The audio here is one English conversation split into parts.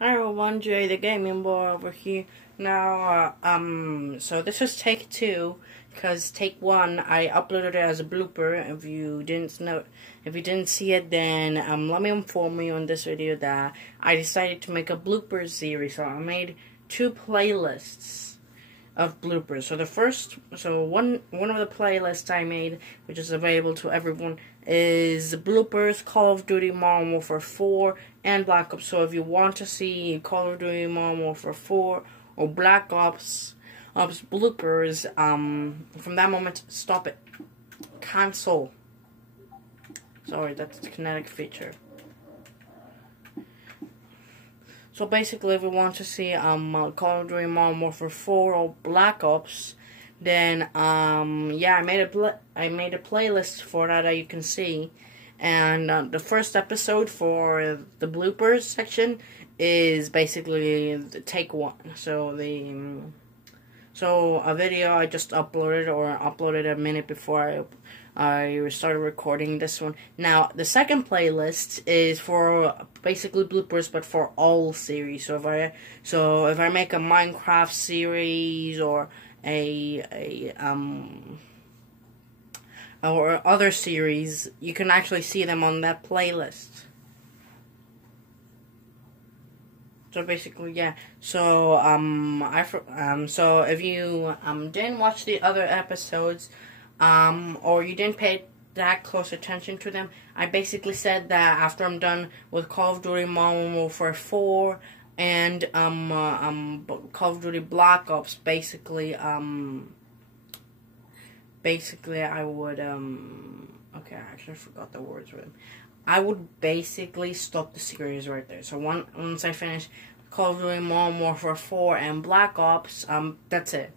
Hi everyone, Jay the Gaming Boy over here. Now, so this is take 2, because take 1 I uploaded it as a blooper. If you didn't see it, then let me inform you on this video that I decided to make a blooper series. So I made 2 playlists of bloopers. So one of the playlists I made, which is available to everyone, is bloopers, Call of Duty Modern Warfare 4, and Black Ops. So if you want to see Call of Duty Modern Warfare 4 or Black Ops bloopers, from that moment, stop it. Cancel. Sorry, that's the kinetic feature. So basically, if we want to see Call of Duty Modern Warfare 4 or Black Ops, then yeah, I made a playlist for that you can see, and the first episode for the bloopers section is basically the take 1. So a video I just uploaded a minute before I started recording this one. Now, the second playlist is for basically bloopers, but for all series. So if I make a Minecraft series or or other series, you can actually see them on that playlist. So basically, yeah. So so if you didn't watch the other episodes, or you didn't pay that close attention to them, I basically said that after I'm done with Call of Duty Modern Warfare 4 and Call of Duty Black Ops, basically I would okay, I actually forgot the words for them. I would basically stop the series right there. So once I finish Call of Duty Modern Warfare 4 and Black Ops, that's it.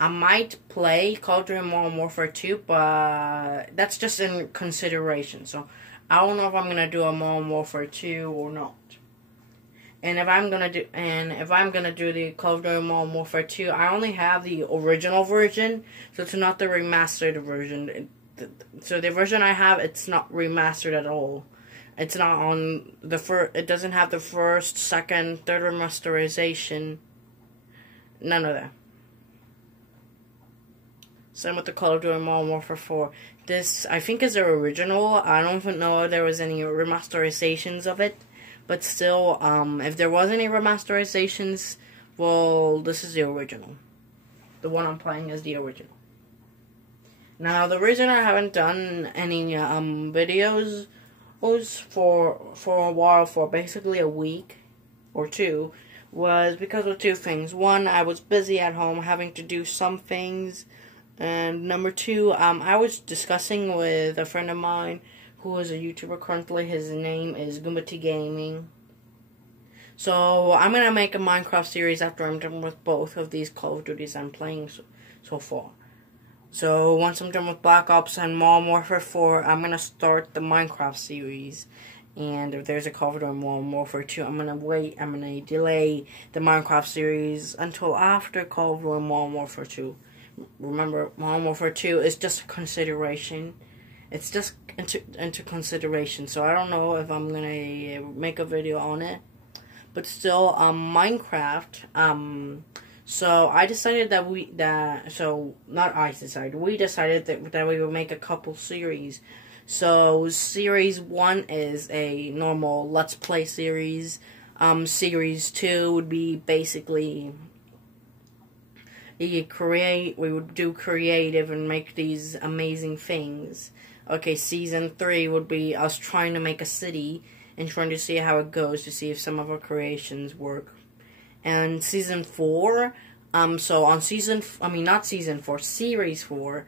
I might play Call of Duty Modern Warfare 2, but that's just in consideration. So I don't know if I'm gonna do a Modern Warfare 2 or not. And if I'm gonna do the Call of Duty Modern Warfare 2, I only have the original version, so it's not the remastered version. So the version I have, it's not remastered at all. It's not on the it doesn't have the first, second, third remasterization. None of that. Same with the Call of Duty Modern Warfare 4. This, I think, is the original. I don't even know if there was any remasterizations of it. But still, if there was any remasterizations, well, this is the original. The one I'm playing is the original. Now, the reason I haven't done any videos was for a while, for basically a week or 2, was because of 2 things. One, I was busy at home having to do some things, and number 2, I was discussing with a friend of mine who is a YouTuber currently. His name is Goombati Gaming. So I'm gonna make a Minecraft series after I'm done with both of these Call of Duties I'm playing so far. So once I'm done with Black Ops and Modern Warfare 4, I'm gonna start the Minecraft series. And if there's a Call of Duty Modern Warfare 2, I'm gonna delay the Minecraft series until after Call of Duty Modern Warfare 2. Remember, Modern Warfare 2 is just a consideration. It's just into consideration, so I don't know if I'm gonna make a video on it. But still, Minecraft, so I decided we decided that we would make a couple series. So series 1 is a normal Let's Play series. Series 2 would be basically we would do creative and make these amazing things. Okay, season 3 would be us trying to make a city and trying to see how it goes, to see if some of our creations work. And season 4, so on series 4,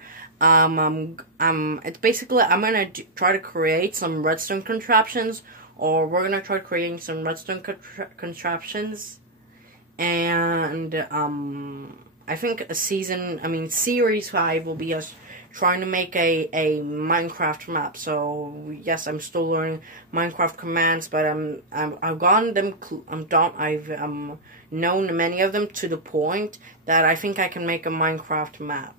it's basically, I'm gonna try to create some redstone contraptions, or we're gonna try creating some redstone contraptions, and, I think series 5 will be us trying to make a Minecraft map. So yes, I'm still learning Minecraft commands, but I've gotten them. I've known many of them to the point that I think I can make a Minecraft map.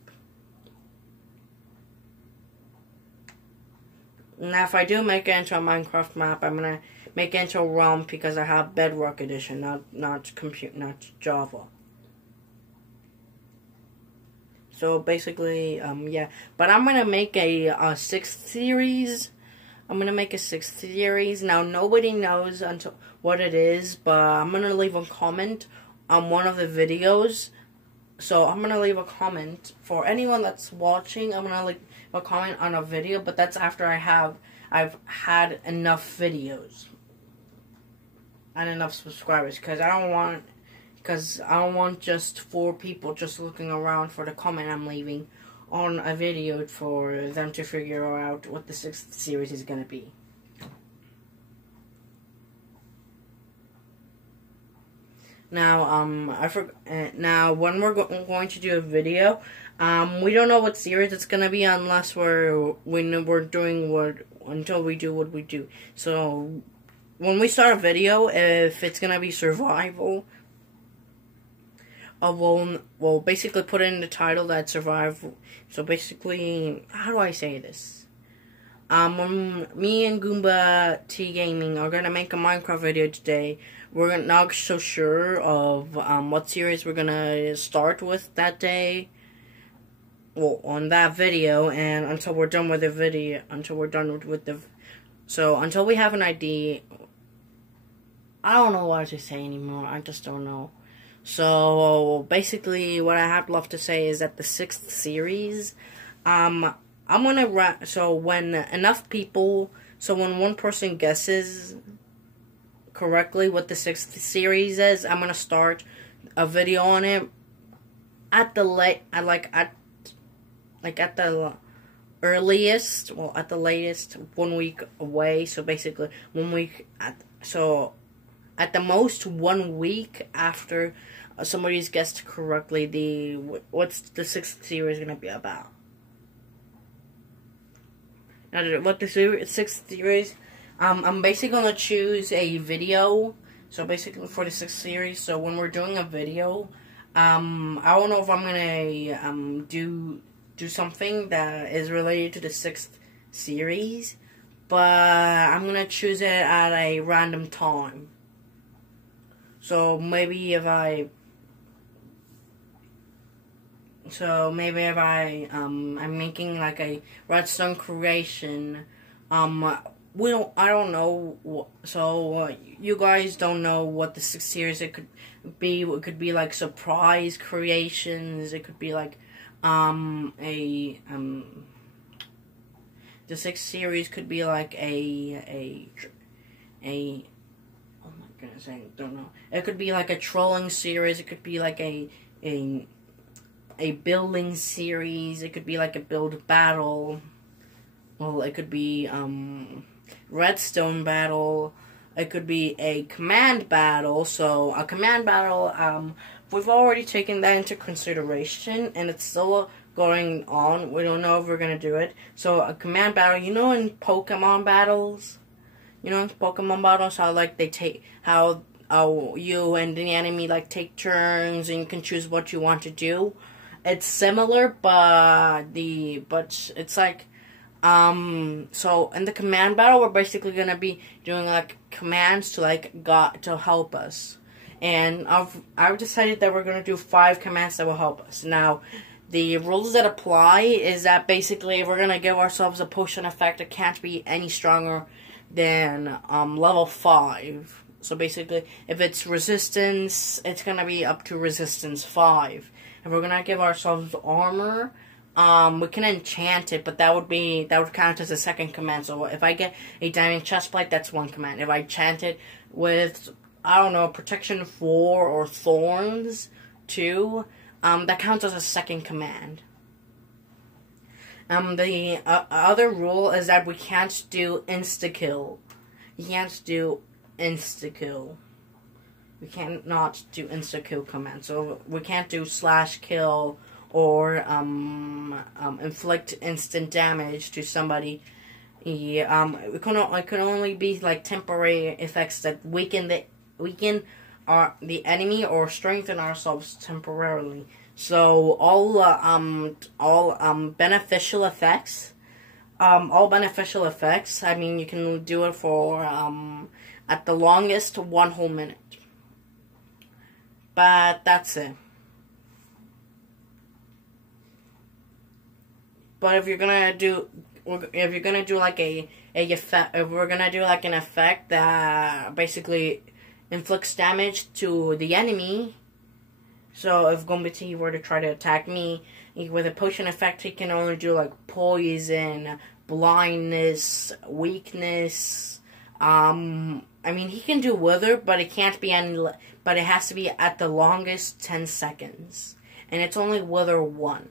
Now, if I do make it into a Minecraft map, I'm gonna make it into Realm because I have Bedrock Edition, not Java. So basically, yeah. But I'm gonna make a sixth series. I'm gonna make a sixth series. Now nobody knows until what it is, but I'm gonna leave a comment on one of the videos. So I'm gonna leave a comment for anyone that's watching. I'm gonna leave a comment on a video, but that's after I've had enough videos and enough subscribers, because I don't want just 4 people just looking around for the comment I'm leaving on a video for them to figure out what the 6th series is gonna be. Now, now when we're going to do a video, we don't know what series it's gonna be unless until we do what we do. So when we start a video, if it's gonna be survival, we'll basically put in the title that survival. So basically, how do I say this? When me and Goomba T Gaming are gonna make a Minecraft video today, we're not so sure of what series we're gonna start with that day. Well, on that video, and until we're done with the video, until we have an idea, I don't know what to say anymore. I just don't know. So basically, what I have left to say is that the 6th series, I'm gonna so when one person guesses correctly what the 6th series is, I'm gonna start a video on it at the latest 1 week away. So basically 1 week at the most 1 week after somebody's guessed correctly what's the 6th series gonna be about. Now, what the 6th series, I'm basically gonna choose a video. So basically for the 6th series, so when we're doing a video, I don't know if I'm gonna do something that is related to the 6th series, but I'm gonna choose it at a random time. So maybe if I'm making like a redstone creation, I don't know, so you guys don't know what the 6th series it could be. It could be like surprise creations. It could be like the 6th series could be like a oh my goodness, I don't know. It could be like a trolling series. It could be like a building series. It could be like a build battle. Well, it could be redstone battle. It could be a command battle. So a command battle, we've already taken that into consideration, and it's still going on. We don't know if we're gonna do it. So a command battle, in Pokemon battles, how like how you and the enemy like take turns and you can choose what you want to do. It's similar, but it's like so in the command battle, we're basically gonna be doing like commands to help us, and I've decided that we're gonna do 5 commands that will help us. Now, the rules that apply is that basically we're gonna give ourselves a potion effect that can't be any stronger than level 5. So basically, if it's resistance, it's gonna be up to resistance 5. If we're gonna give ourselves armor, we can enchant it, but that would count as a second command. So if I get a diamond chestplate, that's 1 command. If I enchant it with, I don't know, protection 4 or thorns 2, that counts as a second command. The other rule is that we can't do insta-kill. You can't do insta-kill. We cannot do insta-kill commands. So we can't do /kill or inflict instant damage to somebody. It can only be like temporary effects that weaken the enemy or strengthen ourselves temporarily. So all beneficial effects. I mean, you can do it for at the longest 1 whole minute. But that's it. But if you're gonna do like a effect, if we're gonna do like an effect that basically inflicts damage to the enemy. So if Gombiti were to try to attack me with a potion effect, he can only do like poison, blindness, weakness. I mean, he can do wither, but it can't be any. But it has to be at the longest 10 seconds, and it's only wither 1.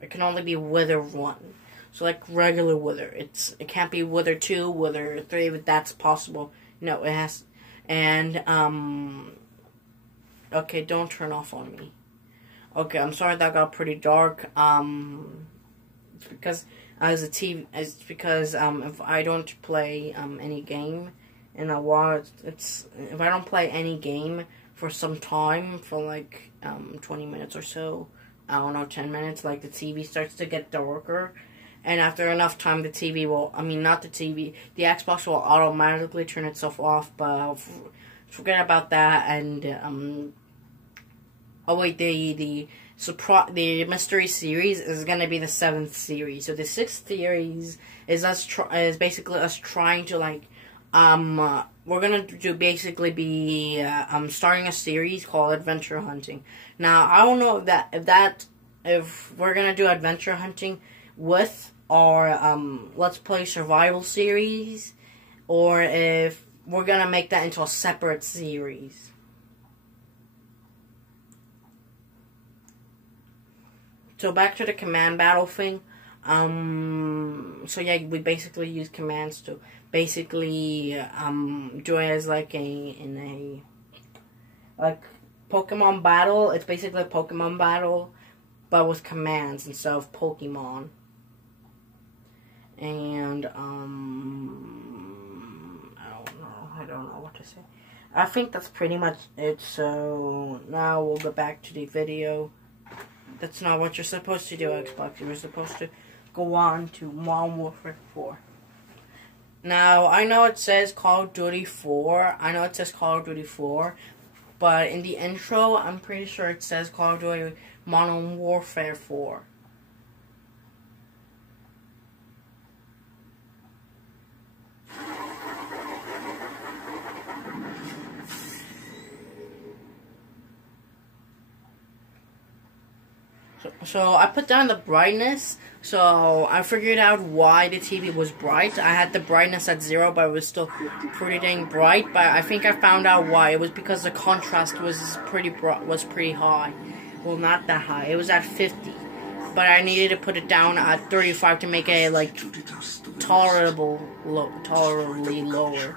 It can only be wither 1. So like regular wither. It can't be wither 2, wither 3, but that's possible. No, it has. And okay, don't turn off on me. Okay, I'm sorry that got pretty dark. It's because if I don't play any game in a while, if I don't play any game for some time, for like 20 minutes or so, I don't know, 10 minutes, like the TV starts to get darker. And after enough time, the TV will, not the TV, the Xbox will automatically turn itself off, but forget about that. And, oh wait, the mystery series is going to be the 7th series. So the 6th series is basically us trying to, like, we're going to basically be, starting a series called Adventure Hunting. Now, I don't know if we're going to do Adventure Hunting with our, Let's Play Survival series, or if we're going to make that into a separate series. So back to the command battle thing. So yeah, we basically use commands to basically do it as like like Pokemon battle. It's basically a Pokemon battle, but with commands instead of Pokemon. And I don't know what to say. I think that's pretty much it. So now we'll go back to the video. That's not what you're supposed to do, Xbox. You're supposed to go on to Modern Warfare 4. Now, I know it says Call of Duty 4. But in the intro, I'm pretty sure it says Call of Duty Modern Warfare 4. So I put down the brightness, so I figured out why the TV was bright. I had the brightness at 0, but it was still pretty dang bright. But I think I found out why. It was because the contrast was pretty high. Well, not that high. It was at 50, but I needed to put it down at 35 to make it like tolerably lower.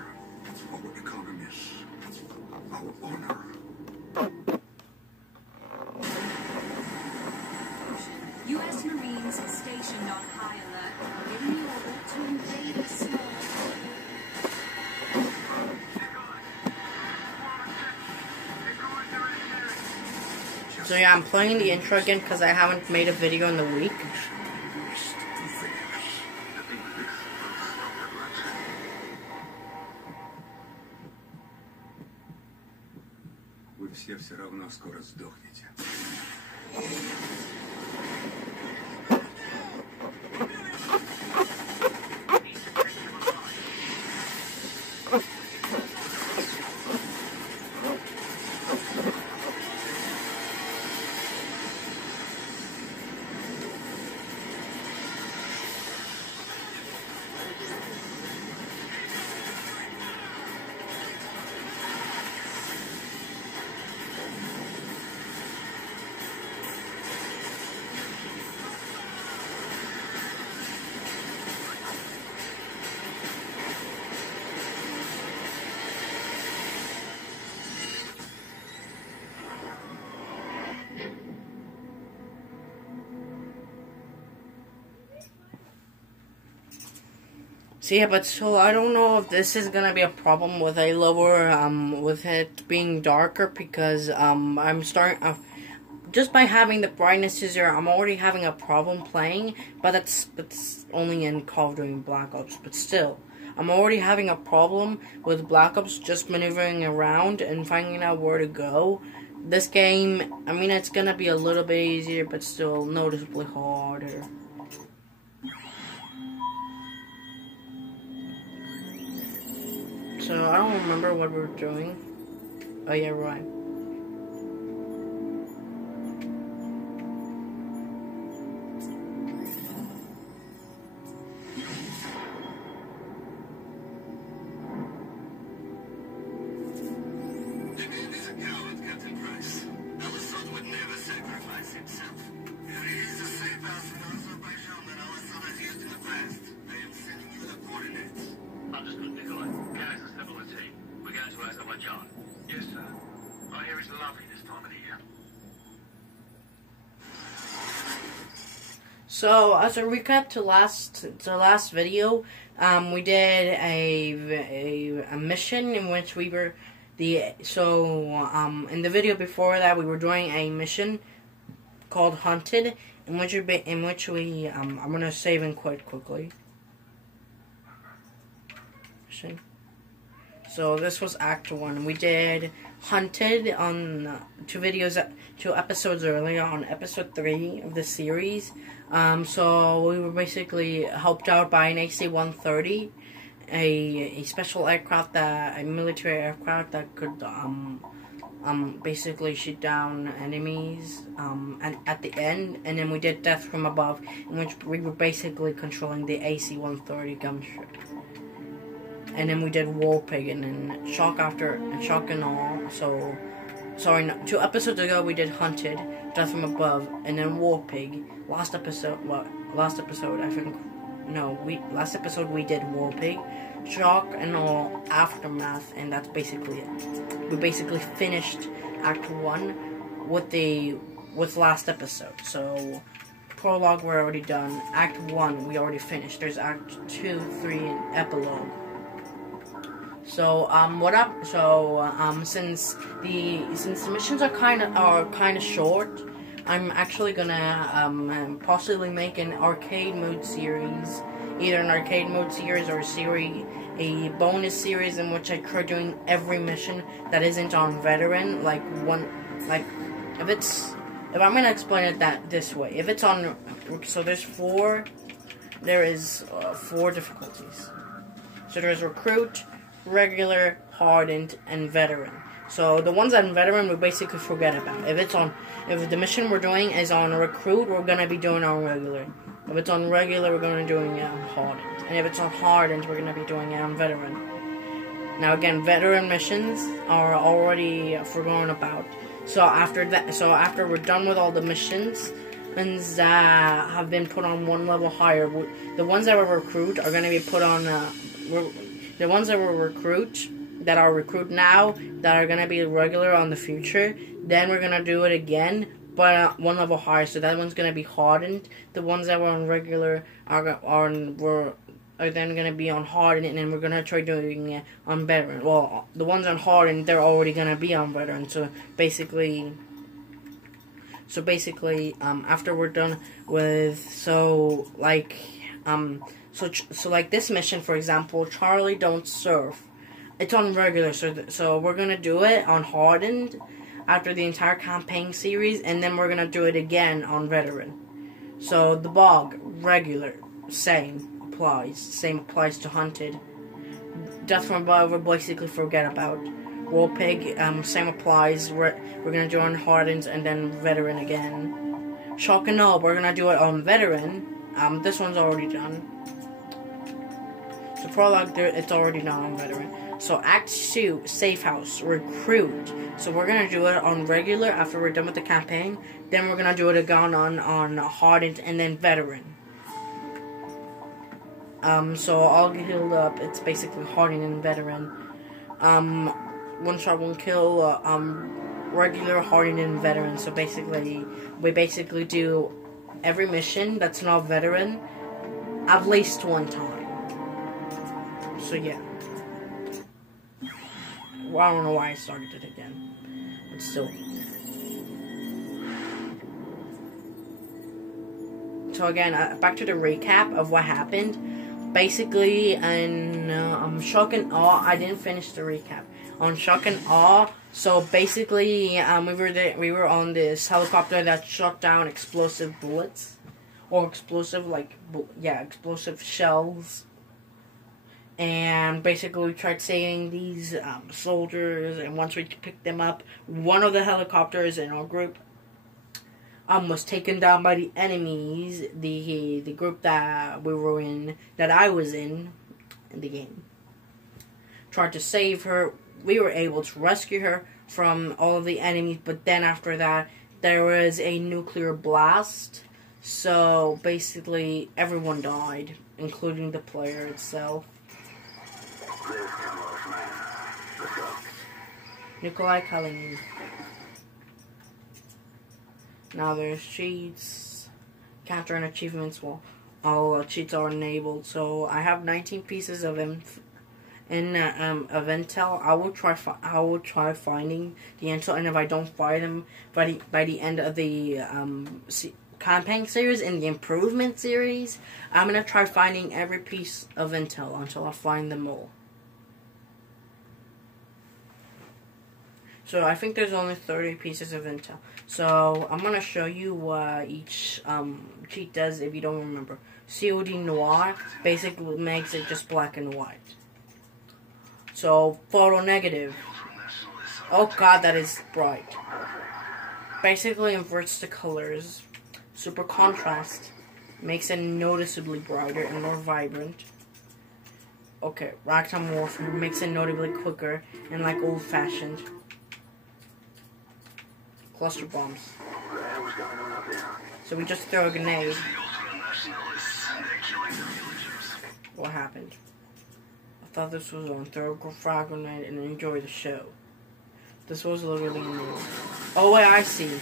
U.S. Marines stationed on high alert, giving the order to invade the small. So yeah, I'm playing the intro again because I haven't made a video in the week. Вы все равно скоро сдохнете. So yeah, but so I don't know if this is gonna be a problem with a lower, with it being darker, because, I'm starting, just by having the brightness is there, I'm already having a problem playing, but that's only in Call of Duty Black Ops, but still, I'm already having a problem with Black Ops just maneuvering around and finding out where to go. This game, I mean, it's gonna be a little bit easier, but still noticeably harder. So, I don't remember what we're doing. Oh yeah, right. Yes, sir. I hear it's lovely this time of the year. So, as a recap to last video, we did a mission in which we were in the video before that we were doing a mission called Hunted, in which we I'm gonna save and quit quickly. So this was Act 1. We did Hunted on two episodes earlier, on episode 3 of the series. So we were basically helped out by an AC-130, a special aircraft, a military aircraft that could basically shoot down enemies and at the end. And then we did Death from Above, in which we were basically controlling the AC-130 gunship. And then we did War Pig, and then Shock and All. So, sorry, no, 2 episodes ago we did Hunted, Death from Above, and then War Pig. Last episode we did War Pig, Shock and All, Aftermath, and that's basically it. We basically finished Act 1 with last episode. So, Prologue we're already done. Act 1 we already finished. There's Act 2, 3, and Epilogue. So since the missions are kind of short, I'm actually gonna possibly make an arcade mode series, either an arcade mode series or a bonus series in which I try doing every mission that isn't on veteran. If I'm gonna explain it this way, if it's on, so there is 4 difficulties. So there's recruit, regular, hardened, and veteran. So the ones on veteran we basically forget about. If the mission we're doing is on recruit, we're gonna be doing on regular. If it's on regular, we're gonna be doing it on hardened. And if it's on hardened, we're gonna be doing it on veteran. Now again, veteran missions are already forgotten about. So after we're done with all the missions that have been put on 1 level higher, the ones that were recruit are gonna be put on. The ones that were recruit now, that are gonna be regular on the future, then we're gonna do it again, but 1 level higher. So that one's gonna be hardened. The ones that were on regular are then gonna be on hardened, and then we're gonna try doing it on veteran. Well, the ones on hardened, they're already gonna be on veteran. So basically, after we're done with So like this mission, for example, Charlie Don't Surf. It's on regular, so we're gonna do it on hardened after the entire campaign series, and then we're gonna do it again on veteran. So the Bog, regular, same applies to Hunted. Death from Above, we'll basically forget about. War Pig, same applies. We're gonna do it on hardened and then veteran again. Shock and All, we're gonna do it on veteran. This one's already done. So Prologue, it's already done on veteran. So Act 2, Safe House, Recruit. So we're gonna do it on regular after we're done with the campaign. Then we're gonna do it again on hardened and then veteran. So all healed up. It's basically hardened and veteran. 1 shot, 1 kill. Regular, hardened, and veteran. So basically, we basically do every mission that's not veteran at least 1 time. So yeah. Well, I don't know why I started it again, but still. So again, back to the recap of what happened. basically, and Shock and Awe, I didn't finish the recap. On Shock and Awe, so basically, we were on this helicopter that shot down explosive bullets, or explosive explosive shells, and basically we tried saving these soldiers. And once we picked them up, one of the helicopters in our group was taken down by the enemies. The group that we were in, that I was in the game, tried to save her. We were able to rescue her from all of the enemies, but then after that, there was a nuclear blast. So basically, everyone died, including the player itself. Nikolai Kalinin. Now there's cheats. Counter and achievements. Well, all cheats are enabled. So I have 19 pieces of intel. I will try finding the intel, and if I don't find them by the end of the campaign series and the improvement series, I'm gonna try finding every piece of intel until I find them all. So I think there's only 30 pieces of intel. So I'm gonna show you what each cheat does if you don't remember. CoD Noir basically makes it just black and white. So photo negative. Oh god, that is bright. Basically inverts the colors. Super contrast makes it noticeably brighter and more vibrant. Okay, ragtime warfare makes it notably quicker and like old-fashioned. Cluster bombs. So we just throw a grenade. What happened? I thought this was on throw a frag grenade and enjoy the show. This was literally new. Oh wait, I see.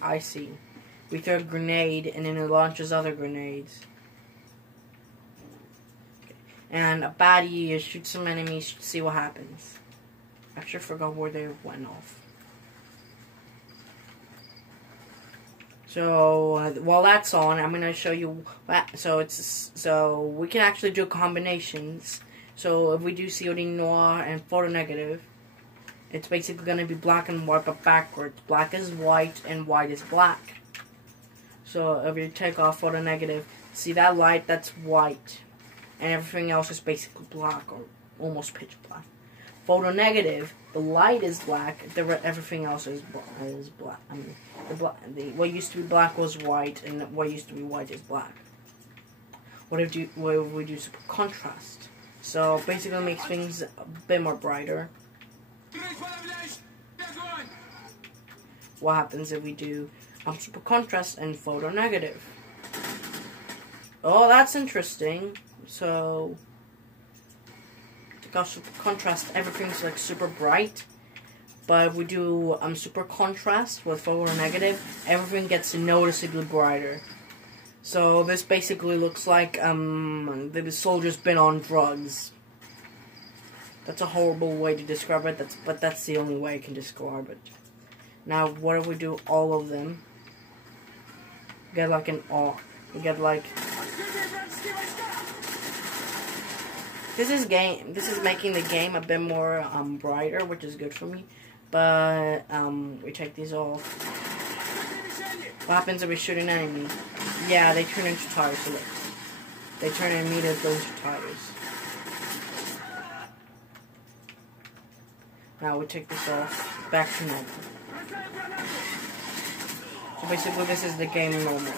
I see. We throw a grenade and then it launches other grenades. And a baddie shoots some enemies to see what happens. Actually, I forgot where they went off. So while that's on, I'm gonna show you. So we can actually do combinations. So if we do CoD Noir and photo negative, it's basically gonna be black and white but backwards. Black is white and white is black. So if you take off photo negative, see that light? That's white, and everything else is basically black or almost pitch black. Photo negative, the light is black. Everything else is black. I mean, what used to be black was white, and what used to be white is black. What if we do super contrast? So basically, it makes things a bit more brighter. What happens if we do super contrast and photo negative? Oh, that's interesting. So super contrast, everything's like super bright. But if we do super contrast with photo negative, everything gets noticeably brighter. So this basically looks like the soldier's been on drugs. That's a horrible way to describe it. But that's the only way I can describe it. Now, what if we do all of them? We get like an all. We get like. This is making the game a bit more brighter, which is good for me. But we take these off. What happens if we shoot an enemy? Yeah, they turn into tires. So look, they turn immediately into tires. Now we take this off. Back to normal. So basically, this is the game normal.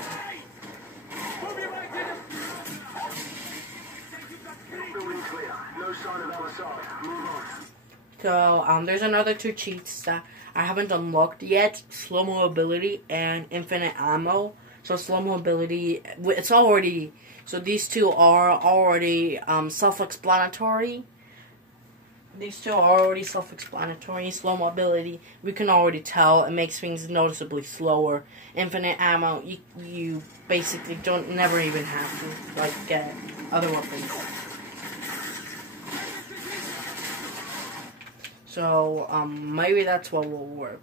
So, there's another two cheats that I haven't unlocked yet. Slow mobility and infinite ammo. So, slow mobility, it's already, so these two are already self-explanatory. These two are already self-explanatory. Slow mobility, we can already tell. It makes things noticeably slower. Infinite ammo, you basically never even have to, like, get other weapons. So, maybe that's what will work.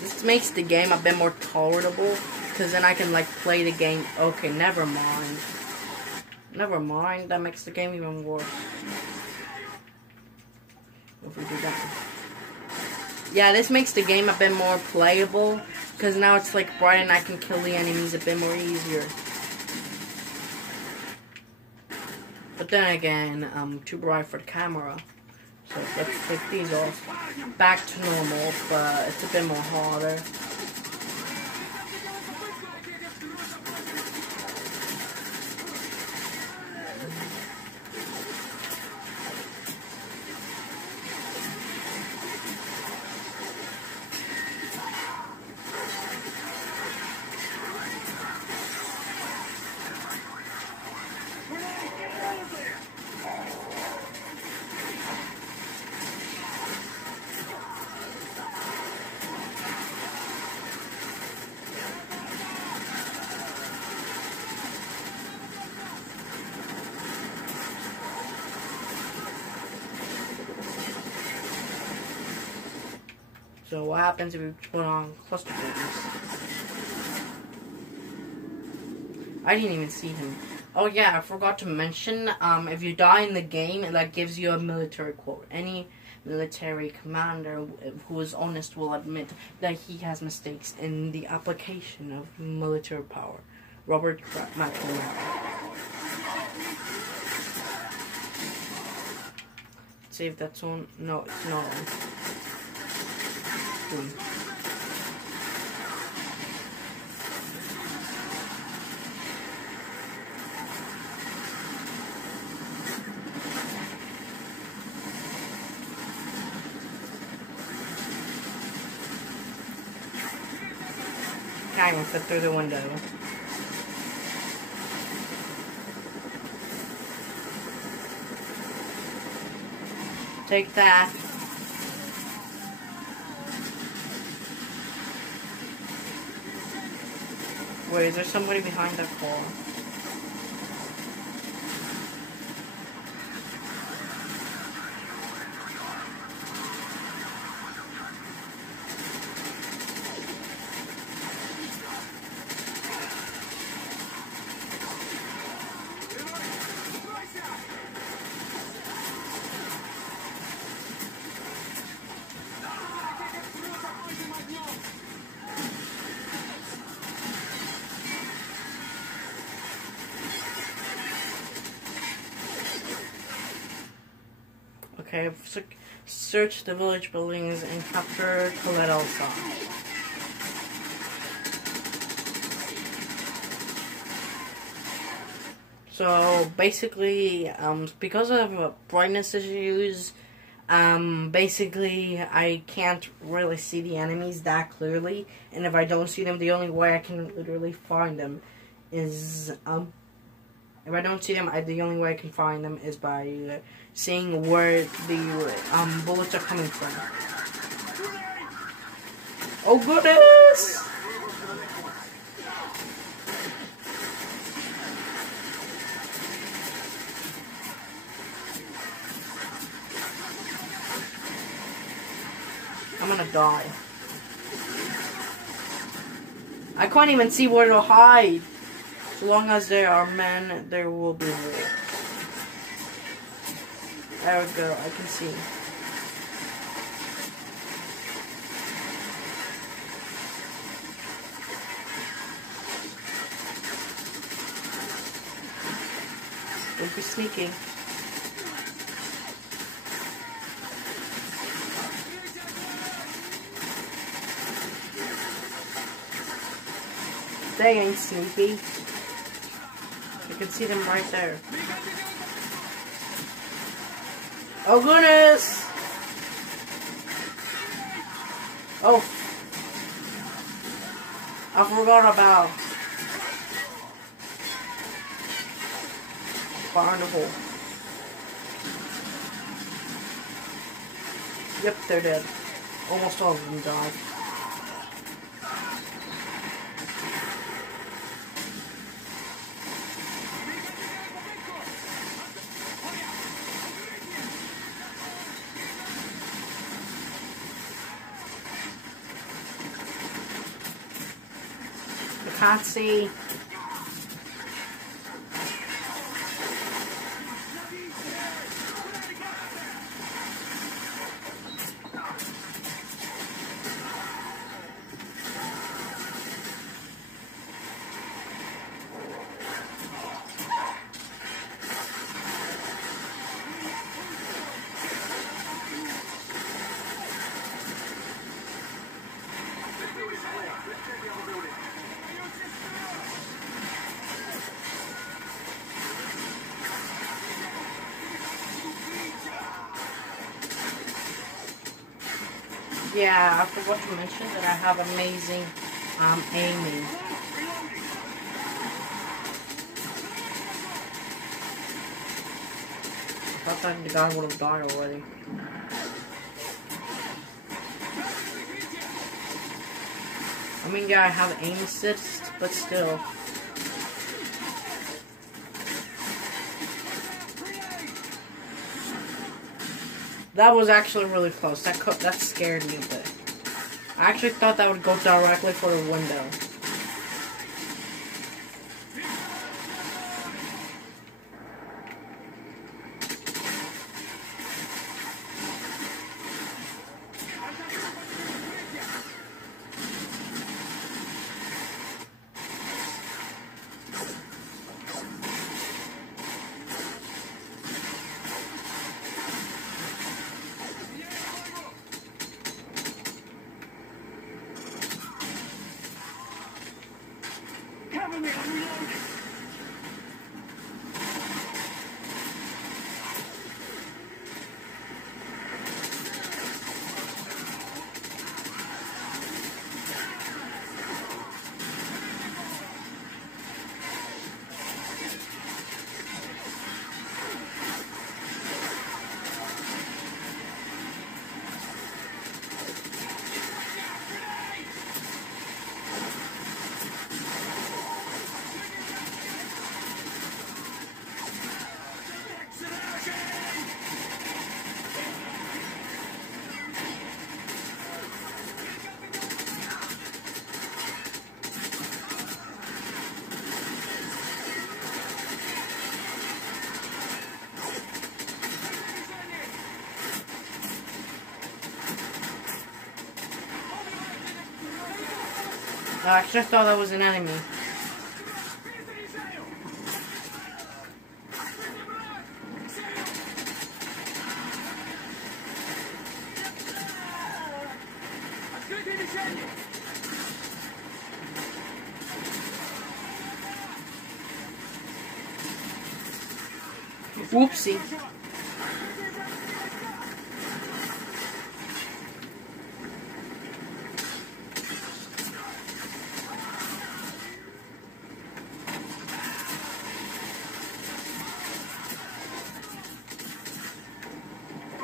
This makes the game a bit more tolerable. because then I can like play the game. Okay, never mind. Never mind. That makes the game even worse. If we do that. Yeah, this makes the game a bit more playable because now it's like bright and I can kill the enemies a bit more easier. But then again, too bright for the camera. So let's take these off. Back to normal, but it's a bit more harder. So what happens if we put on cluster bombs? I didn't even see him. Oh yeah, I forgot to mention, if you die in the game, it like gives you a military quote. Any military commander who is honest will admit that he has mistakes in the application of military power. Robert McNamara. See if that's on. No, it's not on. Can't even fit through the window. Take that. Wait, is there somebody behind that car? Okay, search the village buildings and capture Colette Elsa. So basically, because of brightness issues, basically I can't really see the enemies that clearly, and if I don't see them, the only way I can literally find them is if I don't see them, the only way I can find them is by seeing where the bullets are coming from. Oh goodness! I'm gonna die. I can't even see where to hide. So long as there are men, there will be war. There we go, I can see. Don't be sneaking. They ain't sneaky. You can see them right there. Oh goodness! Oh, I forgot about fire in the hole. Yep, they're dead. Almost all of them died. Can't see. Yeah, I forgot to mention that I have amazing aiming. I thought that the guy would have died already. I mean, yeah, I have aim assist, but still. That was actually really close. That scared me a bit. I actually thought that would go directly for the window. Cover me, I'm reloading. I actually thought that was an enemy. Whoopsie.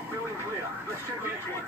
Building clear. Let's check the next one.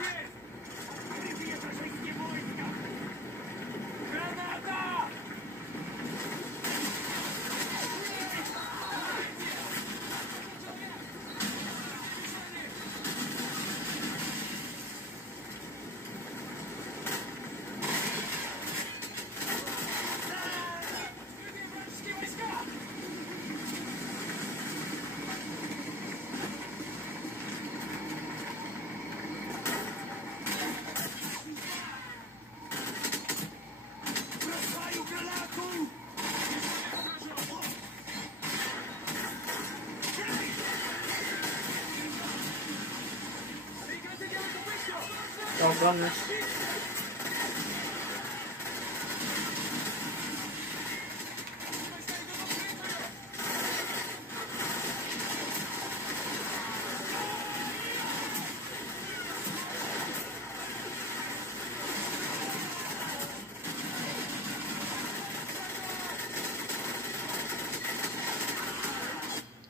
Oh goodness.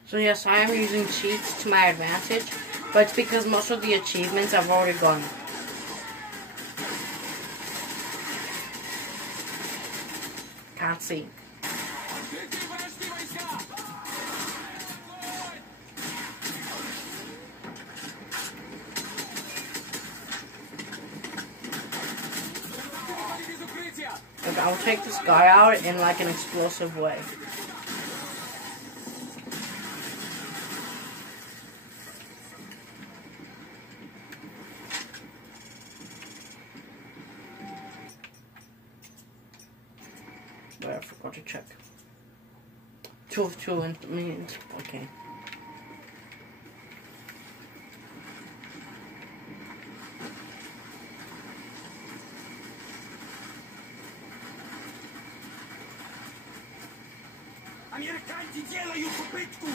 So yes, I am using cheats to my advantage, but it's because most of the achievements I've already gone. Can't see. I'll take this guy out in like an explosive way. But I forgot to check. 2 of 2 means okay. Американцы делают попытку!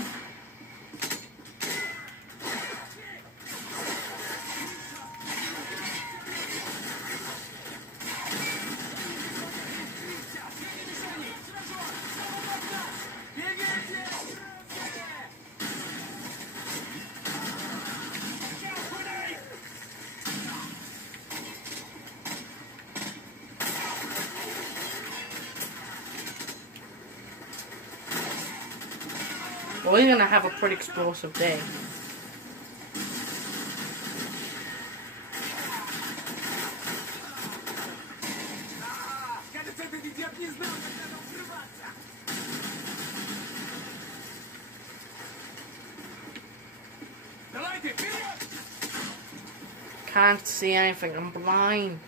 Well, he's gonna have a pretty explosive day. Can't see anything, I'm blind.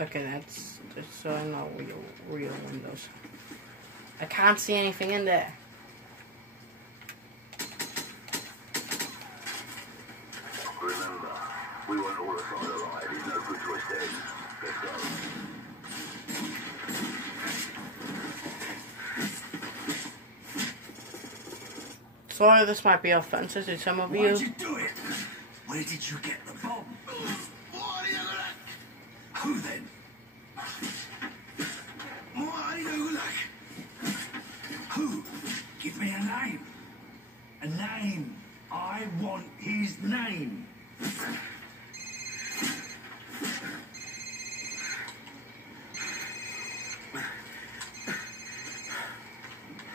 Okay, that's just so I know real windows. I can't see anything in there. Remember, we want all the side alive. There's no good choice then. Let's go. Sorry, this might be offensive to some of you. Why'd you do it? Where did you get the bomb? Who then? Who? Give me a name. A name. I want his name.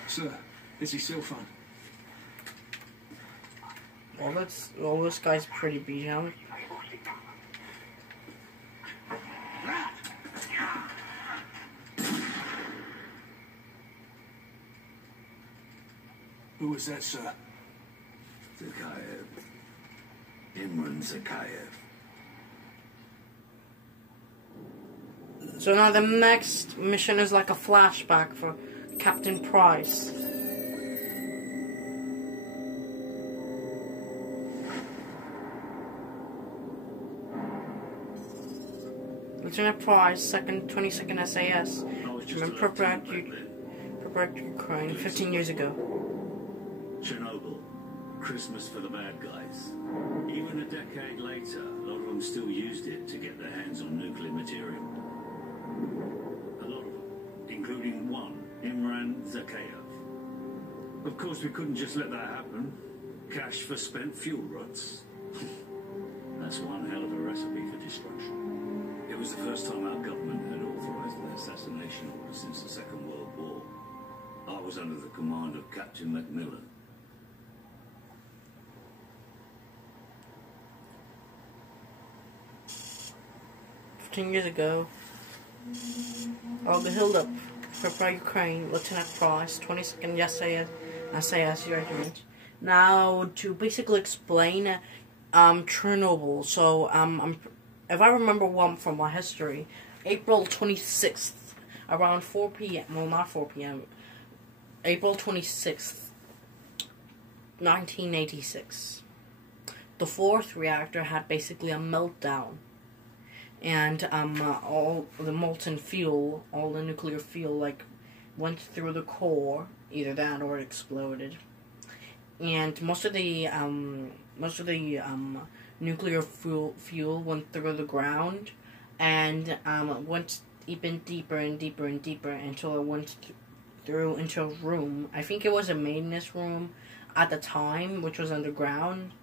Sir, this is Sylphan. Well, this guy's pretty beat up. Who was that, sir? Zakhaev. Imran Zakhaev. So now the next mission is like a flashback for Captain Price. Lieutenant Price, 22nd SAS, German prepared Ukraine 15 years ago. Chernobyl, Christmas for the bad guys. Even a decade later, a lot of them still used it to get their hands on nuclear material. A lot of them, including one, Imran Zakhaev. Of course, we couldn't just let that happen. Cash for spent fuel rods. That's one hell of a recipe for destruction. It was the first time our government had authorized an assassination order since the Second World War. I was under the command of Captain Macmillan. 15 years ago, on the hill up for Ukraine, Lieutenant Price, 22nd SAS Regiment. Now, to basically explain Chernobyl, so if I remember one from my history, April 26th, around 4 p.m., well, not 4 p.m., April 26th, 1986, the fourth reactor had basically a meltdown. And all the molten fuel, all the nuclear fuel, like, went through the core, either that or it exploded. And most of the nuclear fuel went through the ground, and went even deeper and deeper and deeper until it went through into a room. I think it was a maintenance room at the time, which was underground.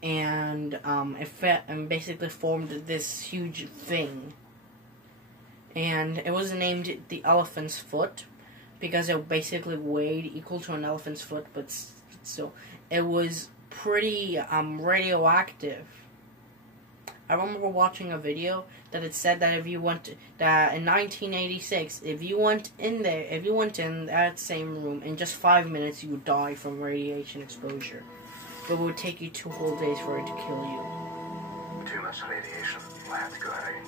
And it basically formed this huge thing, and it was named the Elephant's Foot. because it basically weighed equal to an elephant's foot, but still, it was pretty radioactive. I remember watching a video that it said that if you went that in 1986, if you went in that same room in just 5 minutes, you would die from radiation exposure. But it would take you 2 whole days for it to kill you. Too much radiation. We'll have to go around.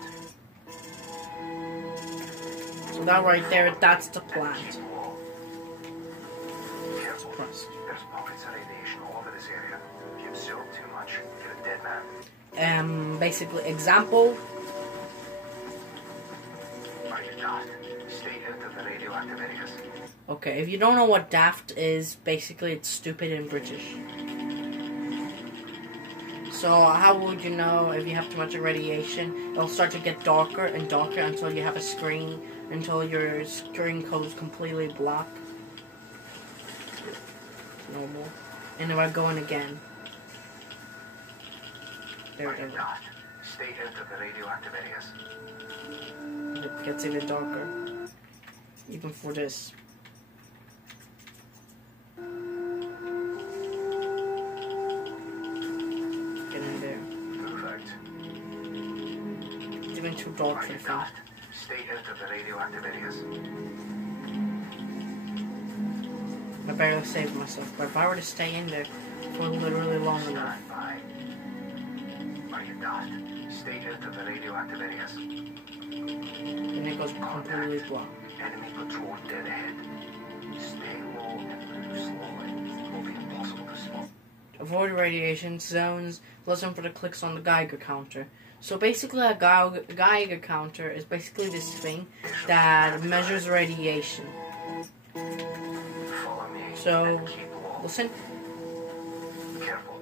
So that right there, that's the plant. Keep wall. Careful. Pressed. There's pockets of radiation all over this area. If you absorb too much, you're a dead man. Basically, example. Are you daft? Stay out of the radioactive areas. Okay, if you don't know what daft is, basically it's stupid in British. So how would you know if you have too much radiation? It'll start to get darker and darker until you have a screen, until your screen goes completely black. Normal. And if I go in again. There Are it you is. daft? Stay out of the radioactive areas. It gets even darker. Even for this. Get in there. Move out. It's even too dark Are for you the phone. daft? Stay out of the radioactive areas. I barely saved myself, but if I were to stay in there for literally long enough. Stand by. Are you daft? Stay out of the radioactive areas. Then it goes completely black. Enemy patrol dead ahead. Stay low and move slowly. It will be impossible to spot. Avoid radiation zones. Listen for the clicks on the Geiger counter. So basically a Geiger counter is basically this thing that measures radiation. Follow me. So, and keep low. listen. Careful.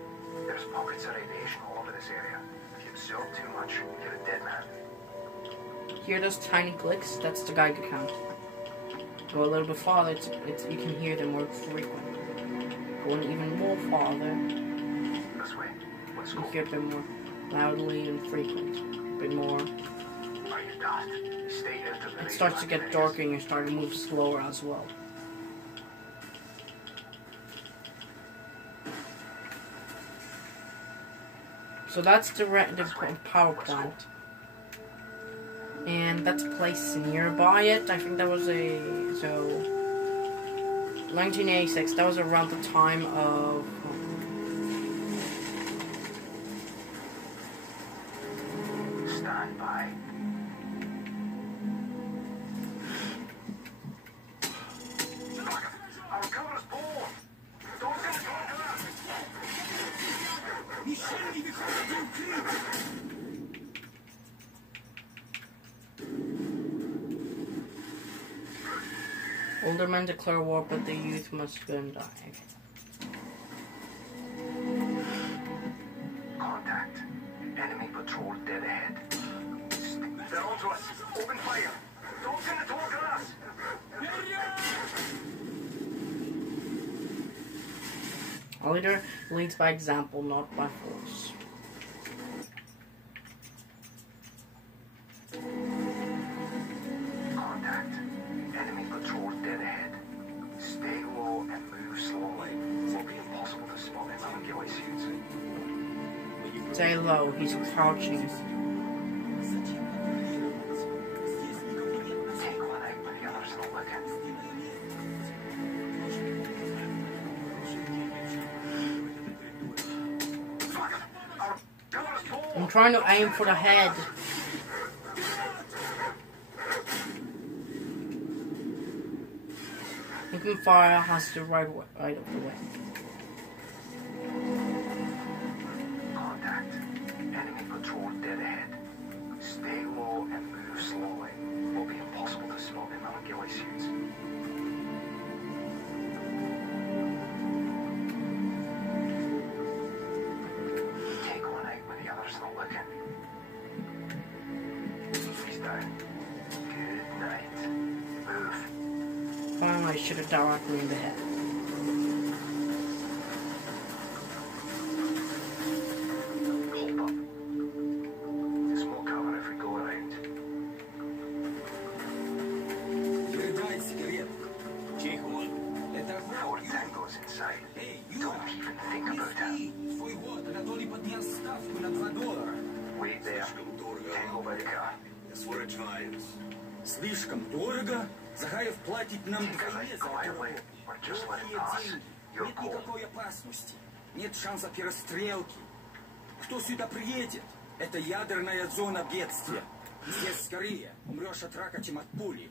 There's pockets of radiation all over this area. If you absorb too much, you're a dead man. Hear those tiny clicks? That's the Geiger counter. Go a little bit farther, you can hear them more frequent. Going even more farther, This way. Let's you go. hear them more loudly and frequent. A bit more. Are you daft? Stay out of the It starts to get radioactive darker and you start to move slower as well. So that's the power plant. And that's a place nearby it. I think that was 1986. That was around the time of... areas. Stand by. Our cover's born. Don't get caught up. Older men declare war, but the youth must go and die. Contact. Enemy patrol dead ahead. They're onto us. Open fire. Don't send it toward us. A leader leads by example, not by force. Contact. Enemy patrol dead ahead. Stay low and move slowly. It will be impossible to spot them on ghillie suits. Stay low, he's crouching. Take one out when the others not looking. Fuck! Our cover's born. I'm trying to aim for the head. Looking fire has the right of the way. Contact. Enemy patrol dead ahead. Stay low and move slowly. It will be impossible to spot them on ghillie suits. Take one out when the others not looking. He's down. Good night. Move. Finally, I should have directly in the head. Hold up. There's more cover if we go around. моряка. Сворачиваюсь. Слишком дорого. Загаев платит нам Take him двойне out за эту quietly, работу. or just let him Плохие pass. деньги. Your Нет call. никакой опасности. Нет шанса перестрелки. Кто сюда приедет? Это ядерная зона бедствия. Здесь скорее умрешь от рака, чем от пули.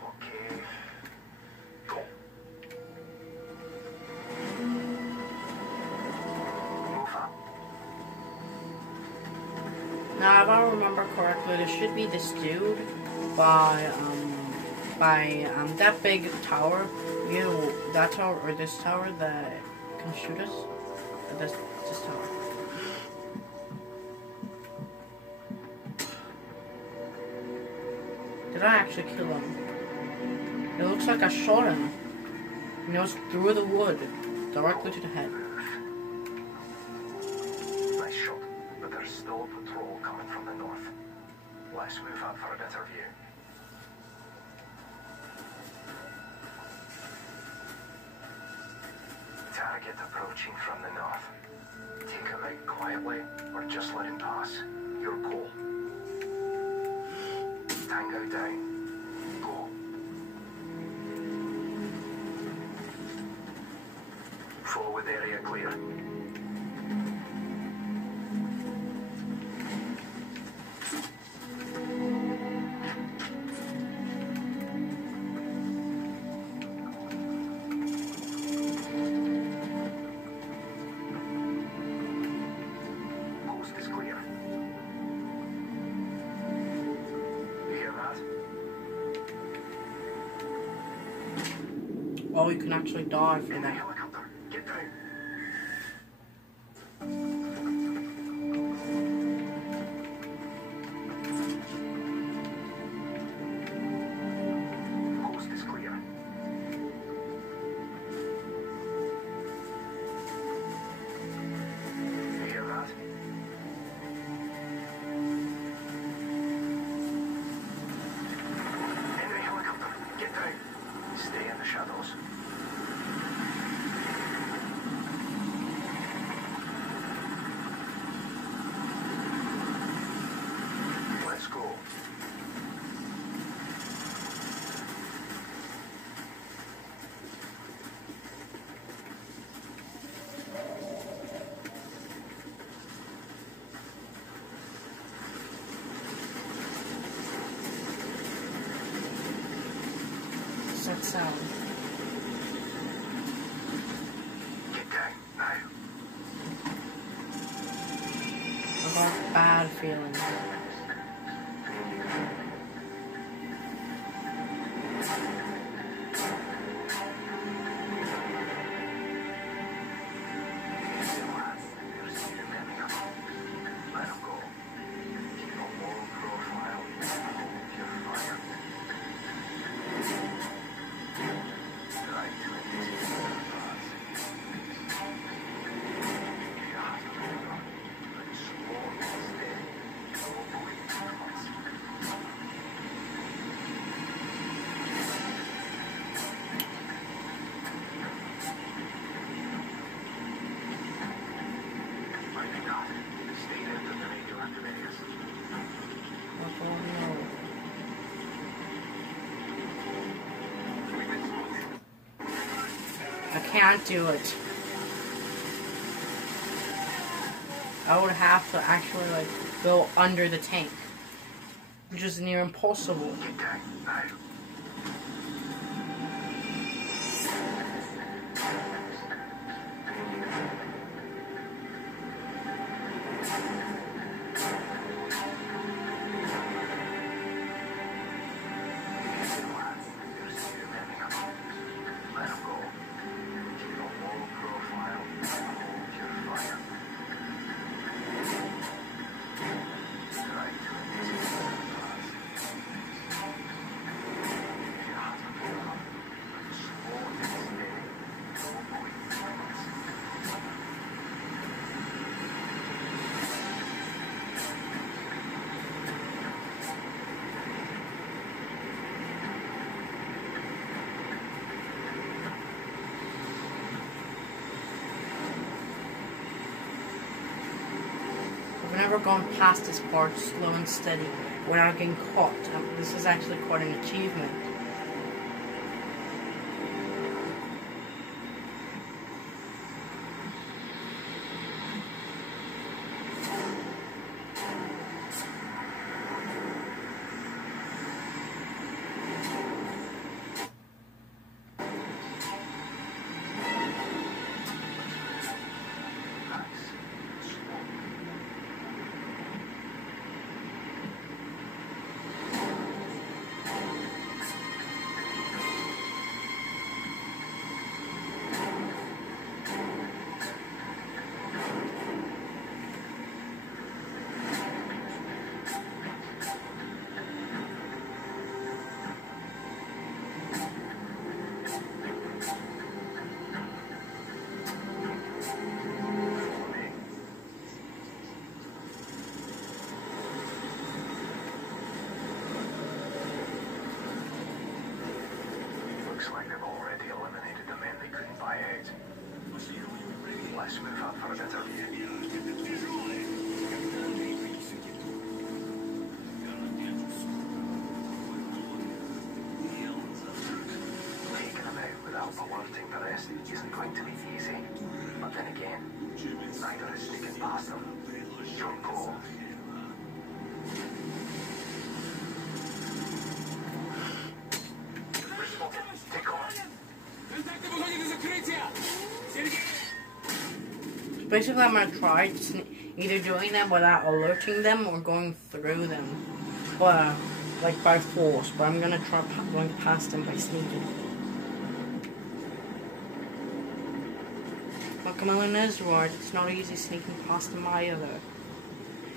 Okay. Go. Move up. Now, if I remember correctly, there should be this dude by that big tower. You know, that tower or this tower that can shoot us. This tower. Did I actually kill him? It looks like I shot him. He goes through the wood, directly to the head. Nice shot, but there's still a patrol coming from the north. Let's move up for a better view. Target approaching from the north. Take him out quietly, or just let him pass. Your call. Tango down. Go. Forward area clear. Coast is clear. You hear that? Oh, you can actually die for In the that. helicopter. Get down. Coast is clear. You hear that? Enemy helicopter. Get down. Stay in the shadows. Let's go. What's that sound? Get down now. I got a bad feeling. There's two men here. Let them go. Keep a low profile. Hold your fire. Right. You have to hold on. But slow and steady. Don't believe twice. Like that. Stay there till the radioactive areas. Oh no. I can't do it. I would have to actually like go under the tank, which is near impossible. Get down now. There's two men here. Let them go. Keep a low profile. Hold your fire. Right. You have to hold on. Slow and steady. Don't believe twice. never gone past this part slow and steady without getting caught. This is actually quite an achievement. Looks like they've already eliminated the men they couldn't buy out. Let's move up for a better view. Taking them out without alerting the rest isn't going to be easy. But then again, neither is sneaking past them. Your call. Take on. Basically, I'm gonna try either doing them without alerting them or going through them, but like by force. But I'm gonna try going past them by sneaking. But Camilla is right. It's not easy sneaking past them either,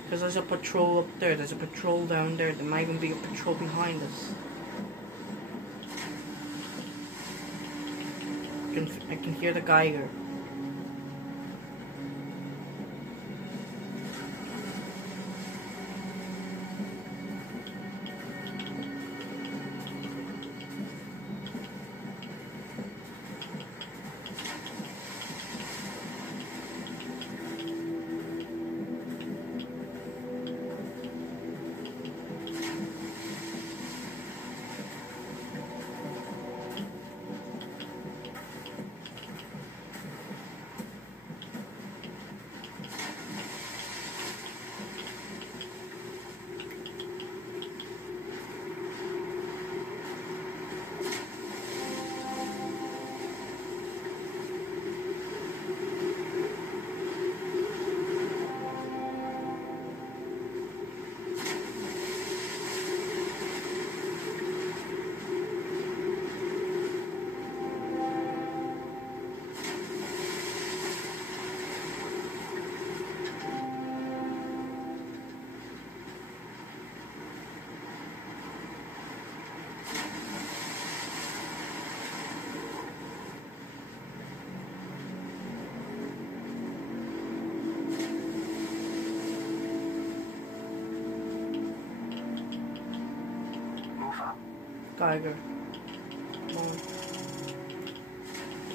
because there's a patrol up there. There's a patrol down there. There might even be a patrol behind us. I can hear the Geiger. Geiger. I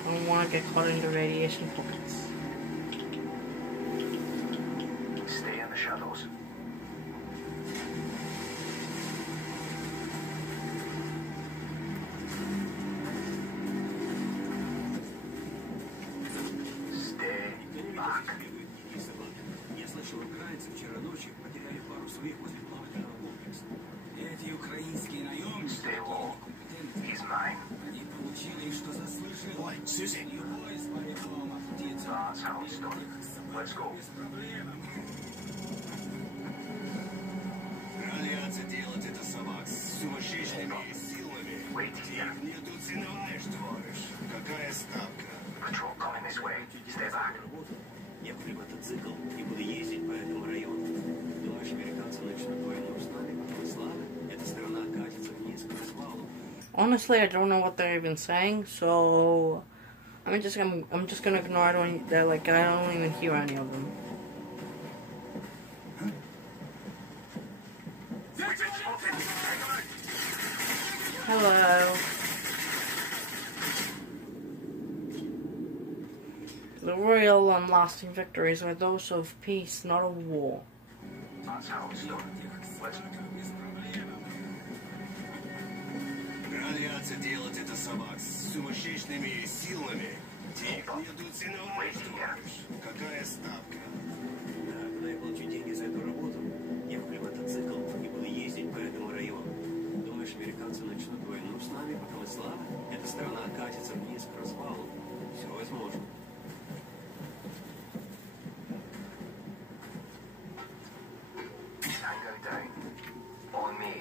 don't want to get caught in the radiation pockets. Stay in the shadows. Stay back. Я слышал, украинцы вчера ночью потеряли пару своих возле плавательного комплекса. Эти украинские наемники Stay low. He's mine. они получили, что заслужили. Oi, Susie. Любой своей дома птица. That's how it's done. Let's go. Без проблем. Роляться делать это собак с сумасшедшими силами. Wait here. Недооцениваешь, творишь. Какая ставка? Patrol coming this way. Stay back. Я куплю мотоцикл и буду ездить по этому району. Думаешь, американцы начнут войну с нами? Слава, эта страна катится вниз к развалу. Honestly, I don't know what they're even saying, so I'm just gonna ignore it. They're like, I don't even hear any of them. Hello. The real and lasting victories are those of peace, not of war. That's how it's done. Let's Граняться делать это собак с сумасшедшими силами. Те идут ценовать. Какая ставка? Да, когда я получу деньги за эту работу, я куплю мотоцикл и буду ездить по этому району. Думаешь, американцы начнут войну с нами, пока мы слабы? Эта страна катится вниз к развалу. Все возможно. Tango down. On me.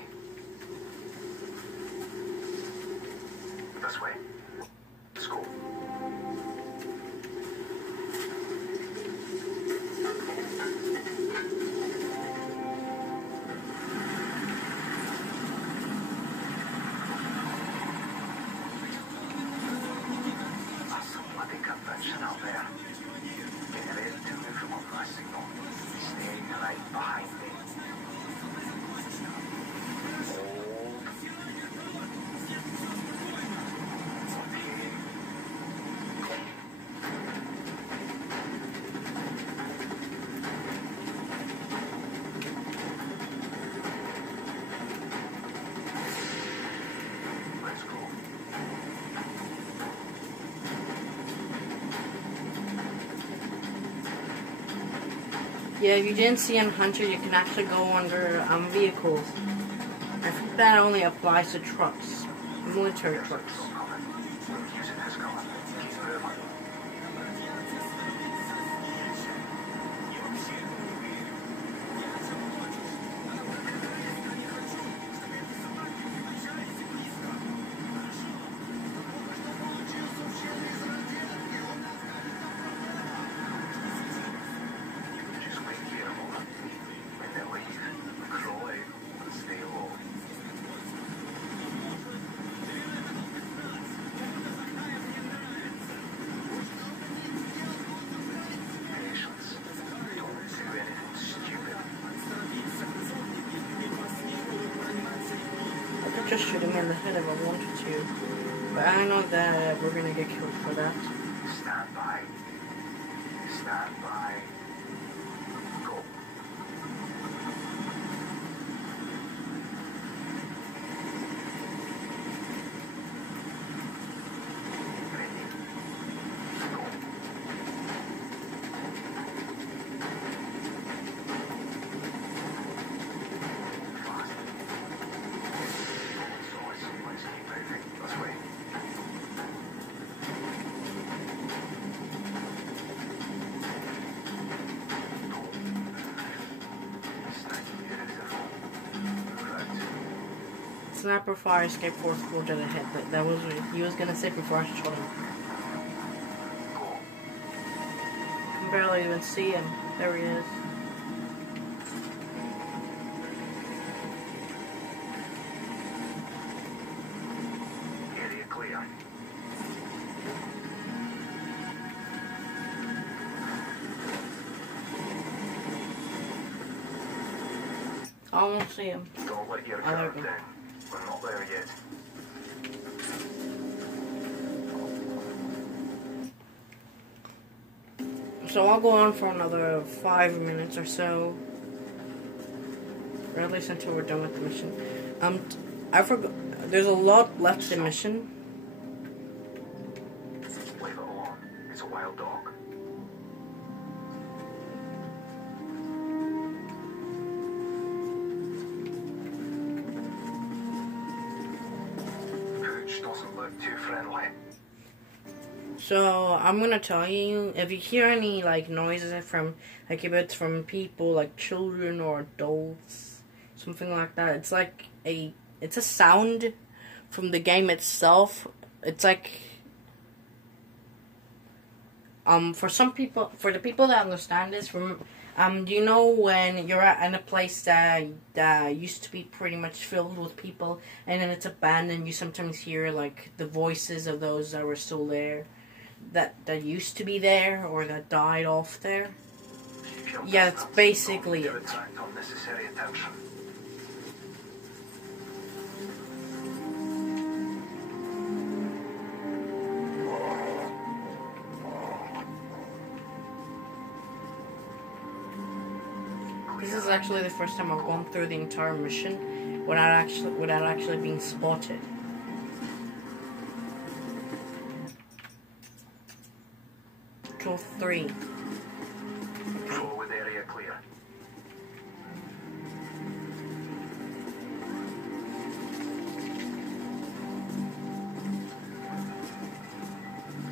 This way. Let's go. That's some bloody convention out there. Get ready to move on my signal. Stay right behind me. Let's go. Yeah, if you didn't see on Hunter, you can actually go under vehicles. I think that only applies to trucks, military trucks. Using his cover. Keep moving. Just wait here a moment. When they leave, crawl out and stay low. Patience. Don't do anything stupid. I could just shoot him in the head if I wanted to, but I know that we're gonna get killed for that. Stand by. Stand by. Go. Ready. Go. Fast. So let's keep moving. This way. Sniper fire escape force pulled to the head. That was what he was gonna say before I shot him. Can barely even see him. There he is. Area clear. I won't see him. Don't let your I guard like down. We're not there yet. So I'll go on for another 5 minutes or so, or at least until we're done with the mission. I forgot. There's a lot left to the mission. Leave it alone. It's a wild dog. Pooch doesn't look too friendly. So I'm gonna tell you, if you hear any like noises from, like if it's from people, like children or adults, something like that, it's like it's a sound from the game itself. It's like for some people, for the people that understand this, from you know when you're in a place that used to be pretty much filled with people, and then it's abandoned, you sometimes hear like the voices of those that were still there, that used to be there or that died off there. Yeah, it's basically it. Attract unnecessary attention. This is actually the first time I've gone through the entire mission without actually being spotted. Control 3. Forward area clear.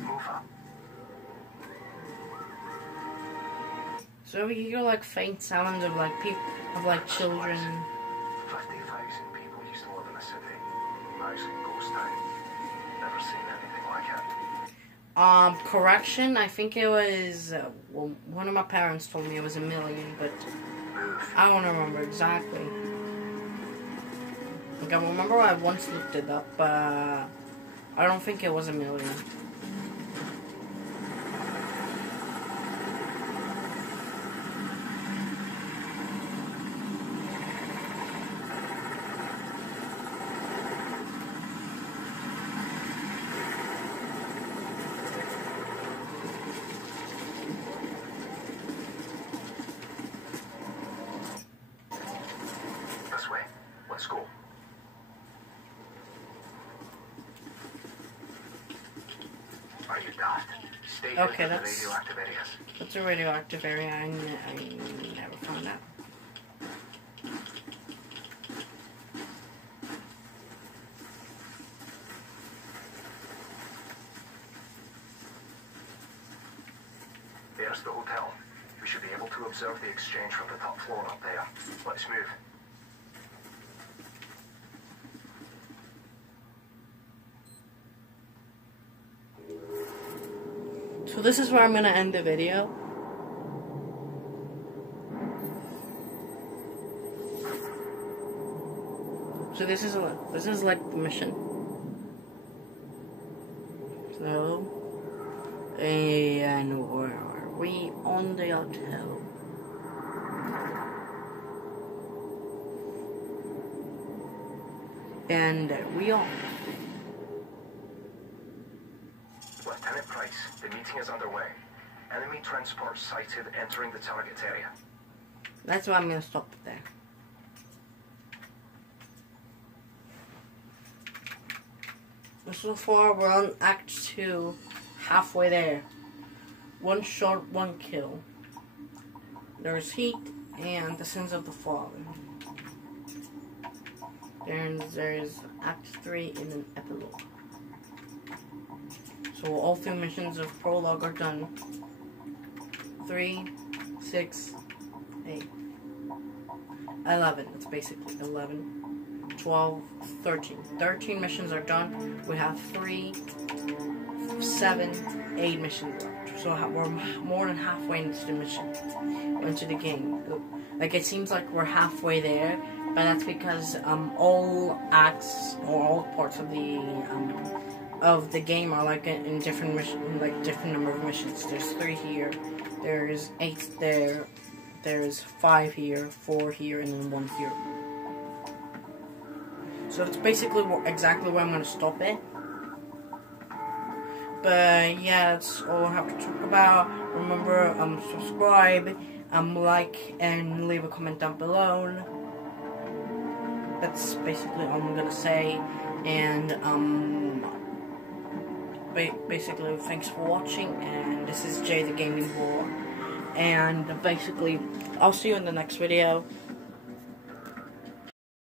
Move up. So we hear like faint sounds of like children. 50,000 people used to live in the city. Now it's a ghost town. Never seen anything like it. Correction, I think it was, well, one of my parents told me it was 1 million, but Move. I don't remember exactly. Like, I remember I once looked it up, but I don't think it was 1 million. This way. Let's go. Are you daft? Stay Okay, clear of the that's- radioactive areas. That's a radioactive area, I never found that. There's the hotel. We should be able to observe the exchange from the top floor up there. Let's move. So this is where I'm gonna end the video. So this is like the mission. So, and where are we? On the hotel. And we are. Lieutenant Price, the meeting is underway. Enemy transport sighted entering the target area. That's why I'm gonna stop it there. So far, we're on Act 2, halfway there. 1 shot, 1 kill. There's Heat and the Sins of the Fallen. Then there's Act 3 in an epilogue. So all 3 missions of prologue are done. 3, 6, 8, 11. That's basically 11. 12, 13. 13 missions are done. We have 3, 7, 8 missions left. So we're more than halfway into the mission, into the game. Like, it seems like we're halfway there, but that's because all acts or all parts of the game are like in different mission, like different number of missions. There's 3 here. There's 8 there. There's 5 here, 4 here, and then 1 here. So it's basically exactly where I'm going to stop it. But yeah, that's all I have to talk about. Remember, subscribe, like, and leave a comment down below. That's basically all I'm going to say. And basically, thanks for watching. And this is Jay the Gaming Boy. And basically, I'll see you in the next video.